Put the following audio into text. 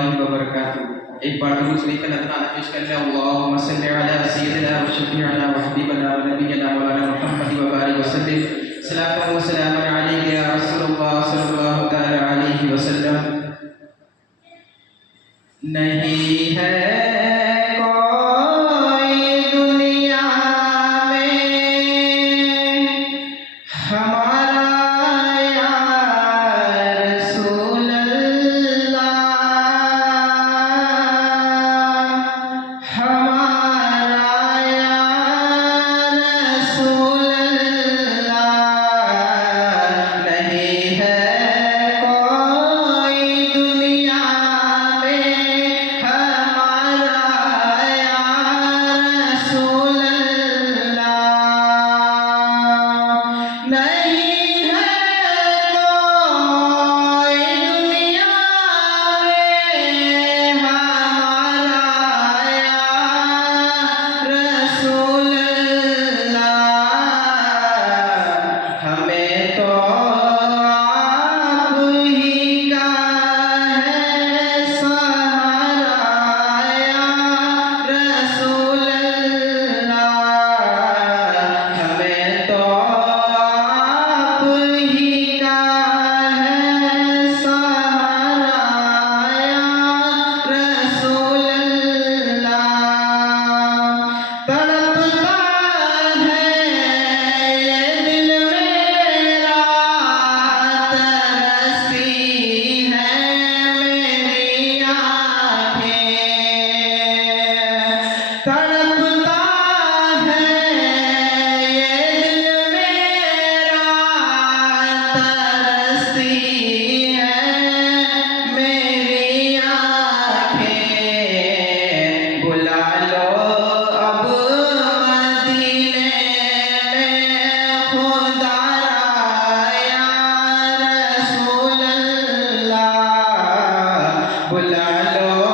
اللہ وبرکاتہ۔ ایک بار درود شریف کا نذرانہ پیش کر لیں۔ اللہم صلی علی سیدنا و شفیعنا و حبیبنا و نبینا مولانا محمد وبارک وسلم۔ صلاۃ و سلام علیک یا رسول اللہ صلی اللہ تعالی علیہ وسلم۔ نہیں ہے کوئی دنیا میں ہمارا یا رسول اللہ، ہمارا یا رسول اللہ۔ نہیں ہے کوئی دنیا میں ہمارا یا رسول اللہ، نہیں ہے کوئی دنیا میں ہمارا یا رسول اللہ۔ ہمیں تو آپ ہی کا ہے سہارا یا رسول اللہ، ہمیں تو آپ ہی کا ہے سہارا یا رسول اللہ۔ تڑپتا ہے یہ دل میرا، ترستی ہے میری آنکھیں، تڑپتا ہے یہ دل میرا، ترستی ہے میری آنکھیں۔ بلا لو اب مدینے میں خدا را یا رسول اللہ، بلا لو